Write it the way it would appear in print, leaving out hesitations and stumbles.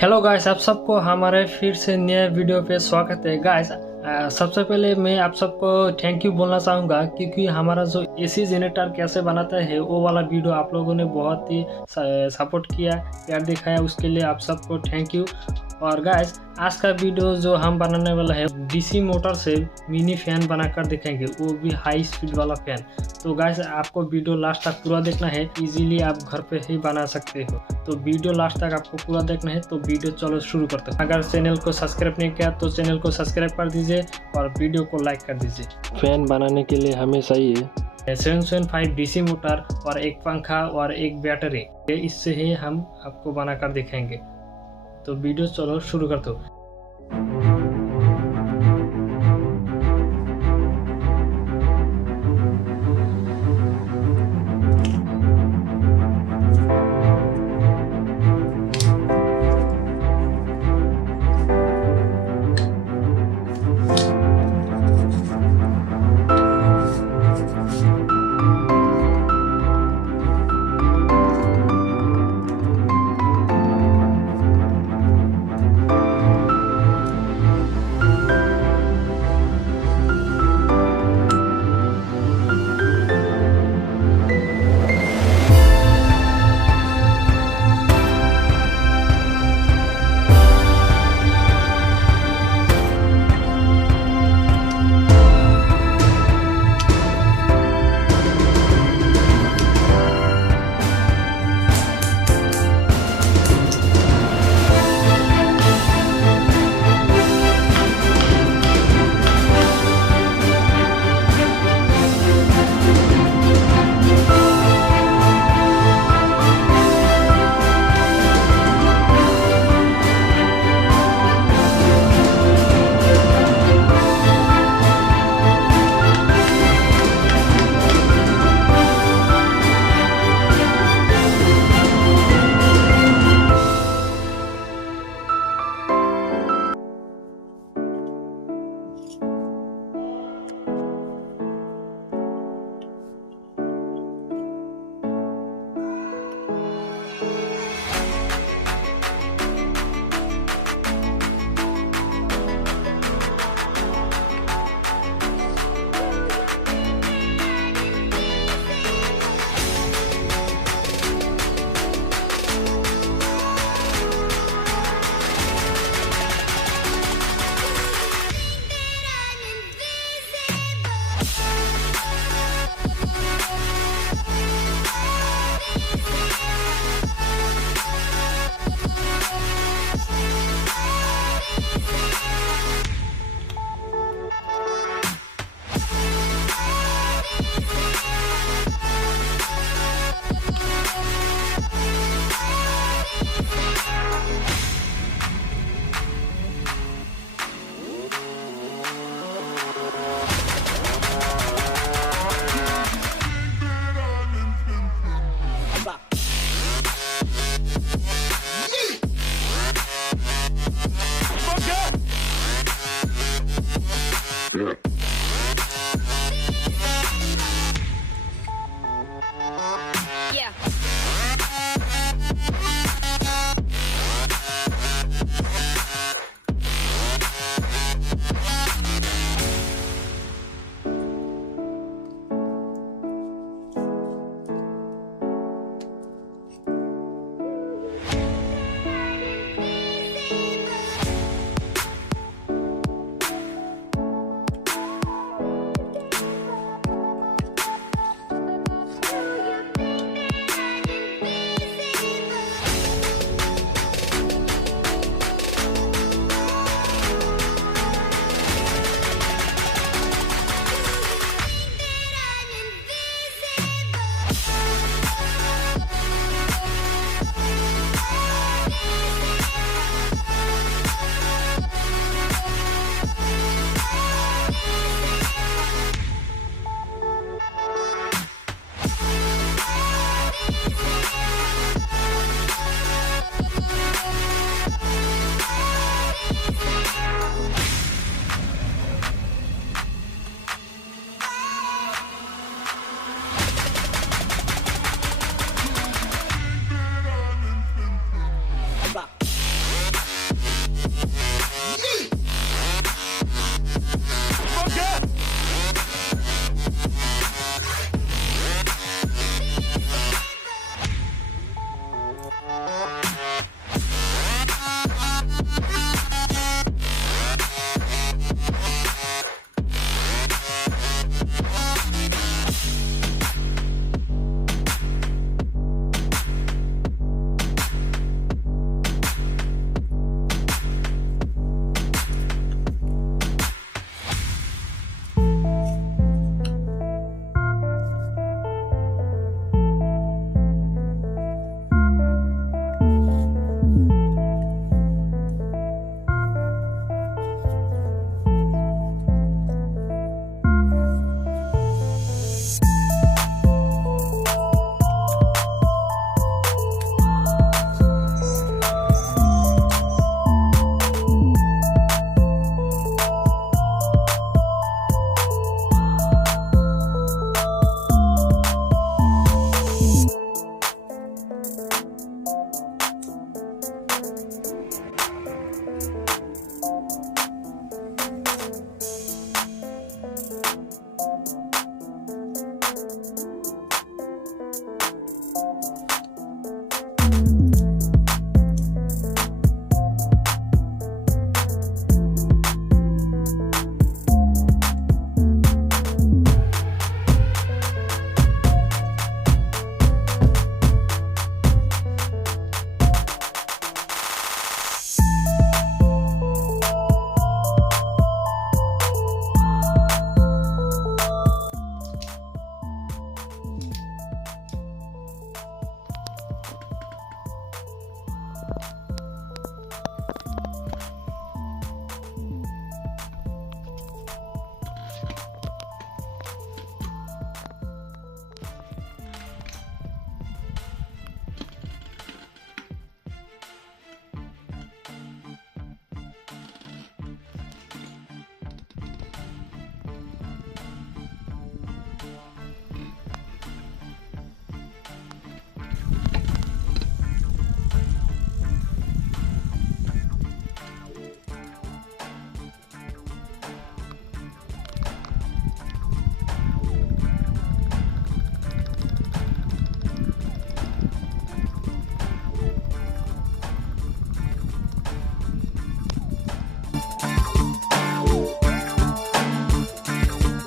Hello guys, आप सबको हमारे फिर से नए वीडियो पे स्वागत है। गाइस, सबसे पहले मैं आप सबको थैंक यू बोलना चाहूँगा क्योंकि हमारा जो एसी जनरेटर कैसे बनाता है वो वाला वीडियो आप लोगों ने बहुत ही सपोर्ट किया, प्यार दिखाया, उसके लिए आप सबको थैंक यू। और गाइस, आज का वीडियो जो हम बनाने वाला है डीसी मोटर से मिनी फैन बनाकर दिखाएंगे, वो भी हाई स्पीड वाला फैन। तो गाइस, आपको वीडियो लास्ट तक पूरा देखना है, इजीली आप घर पे ही बना सकते हो। तो वीडियो लास्ट तक आपको पूरा देखना है, तो वीडियो चलो शुरू करते हैं। अगर चैनल को सब्सक्राइब नहीं किया तो चैनल को सब्सक्राइब कर दीजिए और वीडियो को लाइक कर दीजिए। फैन बनाने के लिए हमें चाहिए 775 डीसी मोटर और एक पंखा और एक बैटरी। इससे ही हम आपको बनाकर दिखाएंगे। तो वीडियो चलो शुरू करते हो।